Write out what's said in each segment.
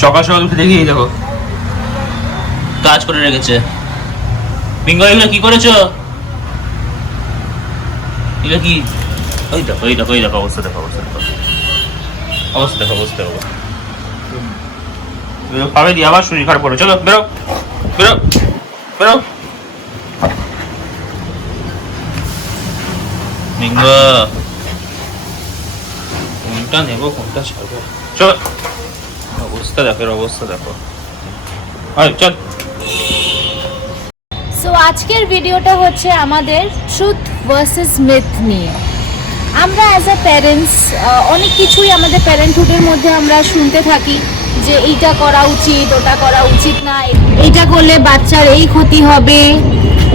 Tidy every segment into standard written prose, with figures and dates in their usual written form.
সকাল সকাল উঠে দেখি দেখো কাজ করে রেখেছে। মিঙ্গো এগুলো কি করেছো? এগুলো কি? ওই দেখো এই দেখো এই দেখো অবস্থা দেখো অবস্থা দেখো অবস্থা দেখো অবস্থা দেখো। খাবে দিয়ে আবার শরীর খারাপ করে। চলো বেরো বেরো বেরো। মিঙ্গো কোনটা নেবো কোনটা ছাড়বো? চলো অবস্থা দেখো অবস্থা দেখো। চল। সো আজকের ভিডিওটা হচ্ছে আমাদের ট্রুথ ভার্সেস মিথ নিয়ে। আমরা অ্যাজ আ প্যারেন্টস অনেক কিছুই আমাদের প্যারেন্টহুডের মধ্যে আমরা শুনতে থাকি যে এইটা করা উচিত, ওটা করা উচিত না, এইটা করলে বাচ্চার এই ক্ষতি হবে,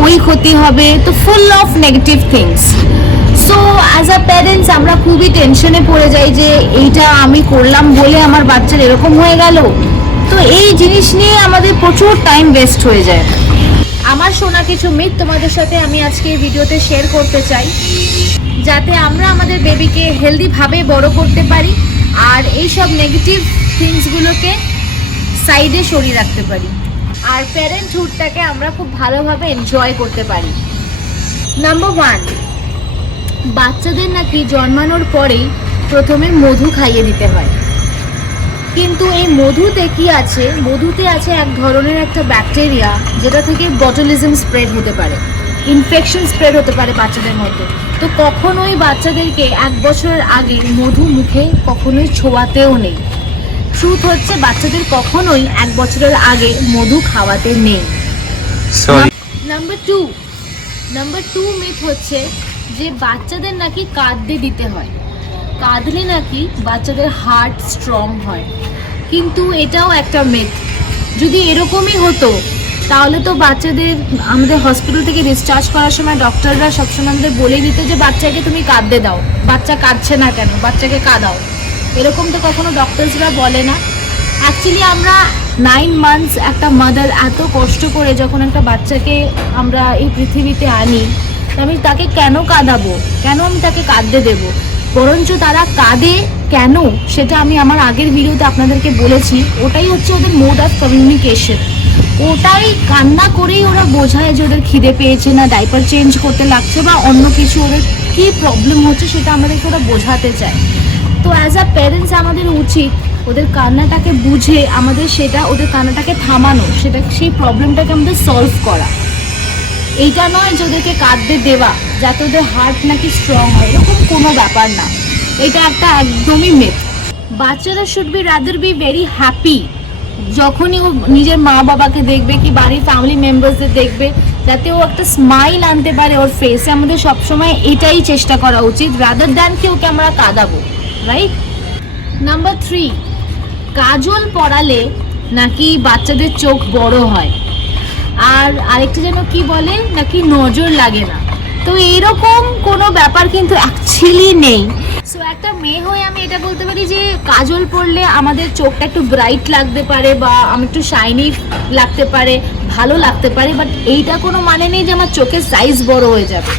ওই ক্ষতি হবে, তো full of negative things. So as a parents আমরা খুবই টেনশনে পড়ে যাই যে এইটা আমি করলাম বলে আমার বাচ্চার এরকম হয়ে গেল। তো এই জিনিস নিয়ে আমাদের প্রচুর টাইম ওয়েস্ট হয়ে যায়। আমার শোনা কিছু মিথ তোমাদের সাথে আমি আজকে এই ভিডিওতে শেয়ার করতে চাই, যাতে আমরা আমাদের বেবিকে হেলদিভাবে বড় করতে পারি আর এইসব নেগেটিভ থিংসগুলোকে সাইডে সরিয়ে রাখতে পারি আর প্যারেন্টহুডটাকে আমরা খুব ভালোভাবে এনজয় করতে পারি। নাম্বার 1, বাচ্চাদের নাকি জন্মানোর পরেই প্রথমে মধু খাইয়ে দিতে হয়। কিন্তু এই মধুতে কি আছে? মধুতে আছে এক ধরনের একটা ব্যাকটেরিয়া যেটা থেকে বটুলিজম স্প্রেড হতে পারে, ইনফেকশন স্প্রেড হতে পারে বাচ্চাদের মধ্যে। তো কখনোই বাচ্চাদেরকে 1 বছরের আগে মধু মুখে কখনোই ছোঁয়াতেও নেই। ট্রুথ হচ্ছে বাচ্চাদের কখনোই 1 বছরের আগে মধু খাওয়াতে নেই। নাম্বার 2 মিথ হচ্ছে যে বাচ্চাদের নাকি কাঁদতে দিতে হয়, কাঁদলে নাকি বাচ্চাদের হার্ট স্ট্রং হয়। কিন্তু এটাও একটা মিথ। যদি এরকমই হতো তাহলে তো বাচ্চাদের আমাদের হসপিটাল থেকে ডিসচার্জ করার সময় ডক্টররা সবসময় আমাদের বলে দিত যে বাচ্চাকে তুমি কাঁদতে দাও, বাচ্চা কাঁদছে না কেন, বাচ্চাকে কাঁদাও। এরকম তো কখনো ডক্টরসরা বলে না। অ্যাকচুয়ালি আমরা 9 মান্থস একটা মাদার এত কষ্ট করে যখন একটা বাচ্চাকে আমরা এই পৃথিবীতে আনি, আমি তাকে কেন কাঁদাবো, কেন আমি তাকে কাঁদতে দেবো? বরঞ্চ তারা কাঁদে কেন সেটা আমি আমার আগের ভিডিওতে আপনাদেরকে বলেছি। ওটাই হচ্ছে ওদের মোড অফ কমিউনিকেশন। ওটাই কান্না করেই ওরা বোঝায় যে ওদের খিদে পেয়েছে, না ডাইপার চেঞ্জ করতে লাগছে বা অন্য কিছু ওদের কী প্রবলেম হচ্ছে সেটা আমাদেরকে ওরা বোঝাতে চায়। তো অ্যাজ আ প্যারেন্টস আমাদের উচিত ওদের কান্নাটাকে বুঝে আমাদের সেটা ওদের কান্নাটাকে থামানো, সেটা সেই প্রবলেমটাকে আমাদের সলভ করা। এইটা নয় যে ওদেরকে কাঁদতে দেওয়া যাতে ওদের হার্ট নাকি স্ট্রং হয়, এরকম কোনো ব্যাপার না। এটা একটা একদমই মিথ। বাচ্চারা should be rather be very happy যখনই ও নিজের মা বাবাকে দেখবে কি বাড়ির ফ্যামিলি মেম্বার্সদের দেখবে, যাতে ও একটা স্মাইল আনতে পারে ওর ফেসে। আমাদের সবসময় এটাই চেষ্টা করা উচিত, রাদার দ্যান কি ওকে আমরা কাঁদাবো, রাইট? নাম্বার 3, কাজল পরালে নাকি বাচ্চাদের চোখ বড় হয়, আর আরেকটা যেন কি বলে নাকি নজর লাগে না। তো এইরকম কোনো ব্যাপার কিন্তু অ্যাকচুয়ালি নেই। সো একটা মেয়ে হয়ে আমি এটা বলতে পারি যে কাজল পরলে আমাদের চোখটা একটু ব্রাইট লাগতে পারে বা আমি একটু শাইনি লাগতে পারে, ভালো লাগতে পারে, বাট এইটা কোনো মানে নেই যে আমার চোখের সাইজ বড় হয়ে যাবে।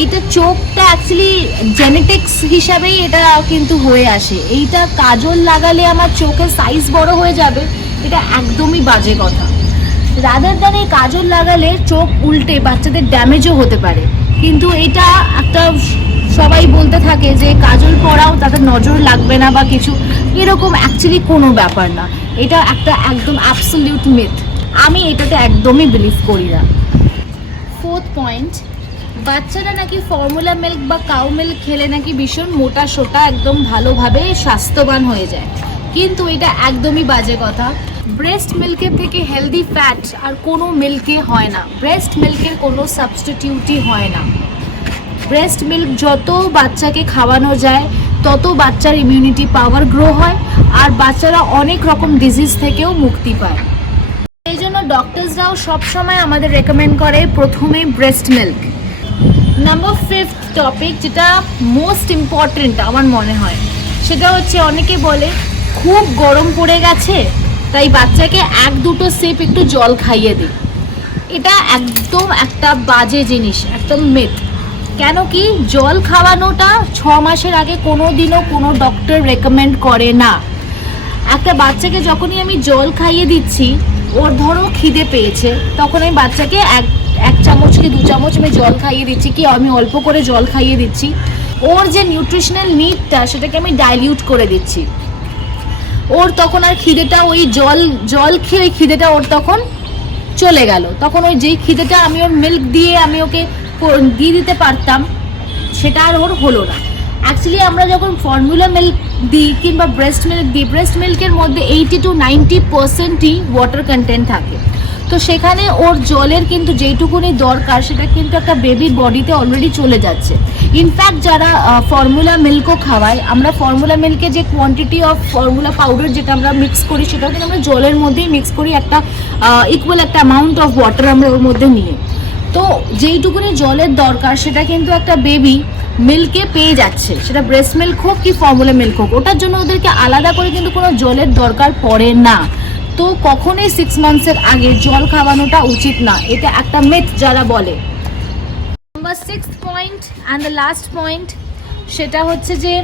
এইটা চোখটা অ্যাকচুয়ালি জেনেটিক্স হিসাবেই এটা কিন্তু হয়ে আসে। এইটা কাজল লাগালে আমার চোখের সাইজ বড় হয়ে যাবে, এটা একদমই বাজে কথা। রাদার দ্যান এই কাজল লাগালে চোখ উল্টে বাচ্চাদের ড্যামেজও হতে পারে। কিন্তু এটা একটা সবাই বলতে থাকে যে কাজল পরাও তাদের নজর লাগবে না বা কিছু, এরকম অ্যাকচুয়ালি কোনো ব্যাপার না। এটা একটা একদম অ্যাবসলিউট মিথ। আমি এটাতে একদমই বিলিভ করি না। 4th পয়েন্ট, বাচ্চারা নাকি ফর্মুলা মিল্ক বা কাউ মিল্ক খেলে নাকি ভীষণ মোটা সোটা একদম ভালোভাবে স্বাস্থ্যবান হয়ে যায়। কিন্তু এটা একদমই বাজে কথা। ব্রেস্ট মিল্কের থেকে হেলদি ফ্যাট আর কোনো মিল্কে হয় না। ব্রেস্ট মিল্কের কোনো সাবস্টিটিউটই হয় না। ব্রেস্ট মিল্ক যত বাচ্চাকে খাওয়ানো যায় তত বাচ্চার ইমিউনিটি পাওয়ার গ্রো হয় আর বাচ্চারা অনেক রকম ডিজিজ থেকেও মুক্তি পায়। এই জন্য ডক্টরসরাও সবসময় আমাদের রেকমেন্ড করে প্রথমে breast milk. Number 5th topic, যেটা মোস্ট ইম্পর্টেন্ট আমার মনে হয়, সেটা হচ্ছে অনেকে বলে খুব গরম পড়ে গেছে, তাই বাচ্চাকে 1-2 সিপ একটু জল খাইয়ে দিই। এটা একদম একটা বাজে জিনিস, একদম মিথ। কেন কি জল খাওয়ানোটা 6 মাসের আগে কোনো দিনও কোনো ডক্টর রেকমেন্ড করে না। একটা বাচ্চাকে যখনই আমি জল খাইয়ে দিচ্ছি, ওর ধরো খিদে পেয়েছে, তখন আমি বাচ্চাকে এক চামচ কি 2 চামচ আমি জল খাইয়ে দিচ্ছি, কি আমি অল্প করে জল খাইয়ে দিচ্ছি। ওর যে নিউট্রিশনাল নিডটা সেটাকে আমি ডাইলিউট করে দিচ্ছি। ওর তখন আর খিদেটা ওই জল খেয়ে ওই খিদেটা ওর তখন চলে গেল। তখন ওই যেই খিদেটা আমি ওর মিল্ক দিয়ে আমি ওকে দিয়ে দিতে পারতাম, সেটা আর ওর হলো না। অ্যাকচুয়ালি আমরা যখন ফর্মুলা মিল্ক দিই কিংবা ব্রেস্ট মিল্ক দিই, ব্রেস্ট মিল্কের মধ্যে 80-90%ই ওয়াটার কন্টেন্ট থাকে। তো সেখানে ওর জলের কিন্তু যেইটুকুনি দরকার সেটা কিন্তু একটা বেবির বডিতে অলরেডি চলে যাচ্ছে। ইনফ্যাক্ট যারা ফর্মুলা মিল্কও খাওয়ায়, আমরা ফর্মুলা মিল্কে যে কোয়ান্টিটি অফ ফর্মুলা পাউডার যেটা আমরা মিক্স করি, সেটাও কিন্তু আমরা জলের মধ্যেই মিক্স করি, একটা ইকুয়াল একটা অ্যামাউন্ট অফ ওয়াটার আমরা ওর মধ্যে নিয়ে। তো যেইটুকুনি জলের দরকার সেটা কিন্তু একটা বেবি মিল্কে পেয়ে যাচ্ছে, সেটা ব্রেস্ট মিল্ক হোক কি ফর্মুলা মিল্ক হোক। ওটার জন্য ওদেরকে আলাদা করে কিন্তু কোনো জলের দরকার পড়ে না। তো কখনোই 6 মান্থসের আগে জল খাওয়ানোটা উচিত না, এটা একটা মিথ যারা বলে। Number 6 point and the last point, সেটা হচ্ছে যে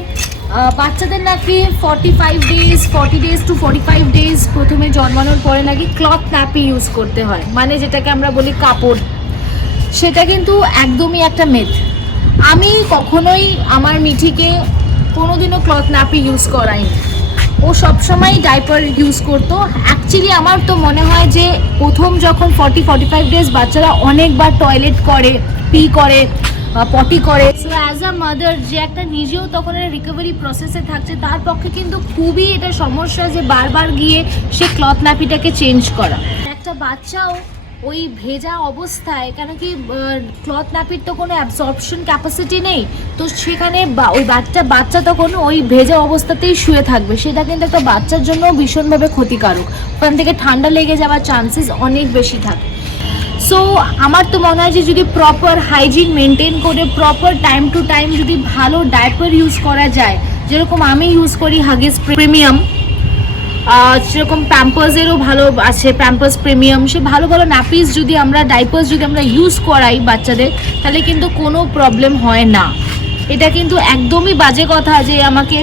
বাচ্চাদের নাকি 40 days to 45 days প্রথমে জন্মানোর পরে নাকি ক্লথ ন্যাপি ইউজ করতে হয়, মানে যেটাকে আমরা বলি কাপড়। সেটা কিন্তু একদমই একটা মিথ। আমি কখনোই আমার মিঠিকে কোনোদিনও ক্লথ ন্যাপি ইউজ করাইনি। ও সবসময় ডাইপার ইউজ করতো। অ্যাকচুয়ালি আমার তো মনে হয় যে প্রথম যখন 40-45 ডেজ বাচ্চারা অনেকবার টয়লেট করে, পি করে, পটি করে, সো অ্যাজ আ মাদার যে একটা নিজেও তখন রিকভারি প্রসেসে থাকছে, তার পক্ষে কিন্তু খুবই এটা সমস্যা যে বারবার গিয়ে সে ক্লথ ন্যাপিটাকে চেঞ্জ করা। একটা বাচ্চাও ওই ভেজা অবস্থায়, কেন কি ক্লথ ন্যাপির তো কোনো অ্যাবসর্পশন ক্যাপাসিটি নেই, তো সেখানে ওই বাচ্চা তখন ওই ভেজা অবস্থাতেই শুয়ে থাকবে, সেটা কিন্তু একটা বাচ্চার জন্য ভীষণভাবে ক্ষতিকারক। ওখান থেকে ঠান্ডা লেগে যাওয়ার চান্সেস অনেক বেশি থাকে। সো আমার তো মনে হয় যে যদি প্রপার হাইজিন মেনটেন করে প্রপার টাইম টু টাইম যদি ভালো ডাইপার ইউজ করা যায়, যেরকম আমি ইউজ করি হাগিস প্রিমিয়াম, সেরকম প্যাম্পার্সেরও ভালো আছে, প্যাম্পার্স প্রিমিয়াম, সে ভালো ভালো ন্যাপিস যদি আমরা ডাইপার্স যদি আমরা ইউজ করাই বাচ্চাদের, তাহলে কিন্তু কোনো প্রবলেম হয় না। এটা কিন্তু একদমই বাজে কথা যে আমাকে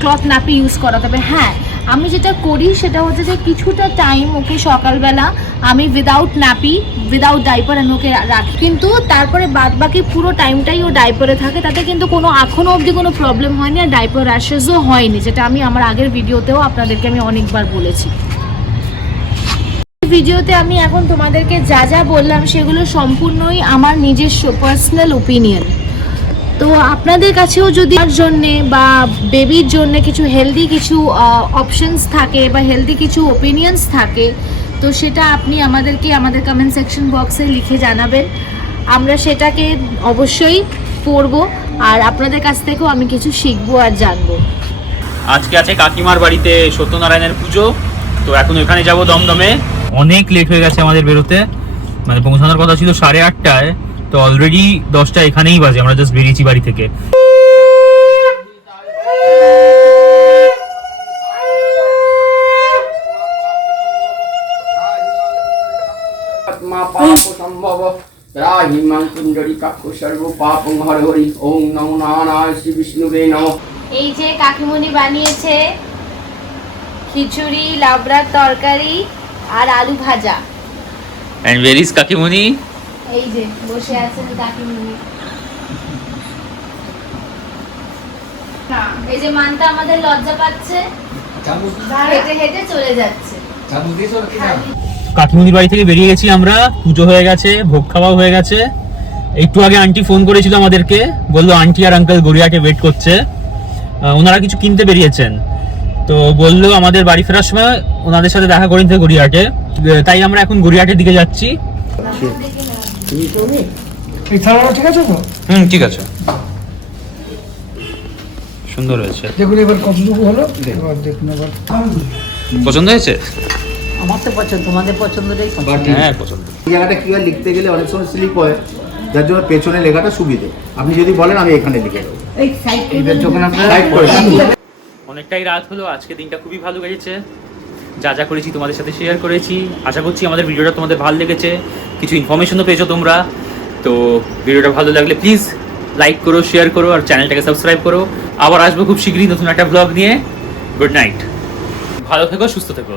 ক্লথ ন্যাপি ইউজ করাতে হবে। হ্যাঁ, আমি যেটা করি সেটা হচ্ছে যে কিছুটা টাইম ওকে সকালবেলা আমি উইদাউট ন্যাপি উইদাউট ডাইপার আমি ওকে রাখি, কিন্তু তারপরে বাদ বাকি পুরো টাইমটাই ও ডাইপারে থাকে। তাতে কিন্তু কোনো এখনও অবধি কোনো প্রবলেম হয়নি, আর ডাইপার র্যাশেসও হয়নি, যেটা আমি আমার আগের ভিডিওতেও আপনাদেরকে আমি অনেকবার বলেছি। ভিডিওতে আমি এখন তোমাদেরকে যা যা বললাম সেগুলো সম্পূর্ণই আমার নিজস্ব পার্সোনাল ওপিনিয়ন। তো আপনাদের কাছেও যদি আমার জন্যে বা বেবির জন্য কিছু হেলদি কিছু অপশনস থাকে বা হেলদি কিছু ওপিনিয়ন্স থাকে, তো সেটা আপনি আমাদেরকে আমাদের কমেন্ট সেকশন বক্সে লিখে জানাবেন। আমরা সেটাকে অবশ্যই পড়বো, আর আপনাদের কাছ থেকেও আমি কিছু শিখবো আর জানবো। আজকে আছে কাকিমার বাড়িতে সত্যনারায়ণের পুজো, তো এখন ওখানে যাব দমদমে। অনেক লেট হয়ে গেছে আমাদের বেরোতে, মানে পৌঁছানোর কথা ছিল 8:30টায়, তো অলরেডি 10টা এখানেই বাজে, আমরা জাস্ট বেরিয়েছি বাড়ি থেকে। এই যে কাকিমণি বানিয়েছে খিচুড়ি, লাবড়ার তরকারি আর আলু ভাজা। এন্ড ওয়্যার ইজ কাকিমণি? এই যে বসে আছেন কাকিমণি। এই যে মানটা আমাদের লজ্জা পাচ্ছে, হেঁটে হেঁটে চলে যাচ্ছে। কাকিমণির বাড়ি থেকে বেরিয়ে গেছি আমরা, পুজো হয়ে গেছে, ভোগ খাওয়াও হয়ে গেছে। একটু আগে আন্টি ফোন করেছিল আমাদেরকে, বললো আন্টি আর আঙ্কেল গড়িয়াহাটে ওয়েট করছে, ওনারা কিছু কিনতে বেরিয়েছেন। তো বললো আমাদের বাড়ি ফেরার সময় ওনাদের সাথে দেখা করে নিতে গড়িয়াহাটে, তাই আমরা এখন গড়িয়াহাটের দিকে যাচ্ছি। ঠিক আছে তো? ঠিক আছে, সুন্দর হয়েছে। দেখুন এবার কতটুকু হলো, এবার দেখুন এবার পছন্দ হয়েছে? আমার তো পছন্দ, তোমাদের পছন্দটাই পছন্দ। হ্যাঁ পছন্দ। এই জায়গাটা কি হয়, লিখতে গেলে অনেক সময় স্লিপ হয়, যার জন্য পেছনে লেখাটা সুবিধে। আপনি যদি বলেন আমি এখানে লিখে দেবো, এইটা যখন আপনারা টাইপ করে দেন। অনেকটাই রাত হলো, আজকে দিনটা খুবই ভালো গেছে। যা যা করেছি তোমাদের সাথে শেয়ার করেছি। আশা করছি আমাদের ভিডিওটা তোমাদের ভালো লেগেছে, কিছু ইনফরমেশনও পেয়েছো তোমরা। তো ভিডিওটা ভালো লাগলে প্লিজ লাইক করো, শেয়ার করো আর চ্যানেলটাকে সাবস্ক্রাইব করো। আবার আসবো খুব শীঘ্রই নতুন একটা ব্লগ নিয়ে। গুড নাইট, ভালো থেকো, সুস্থ থেকো।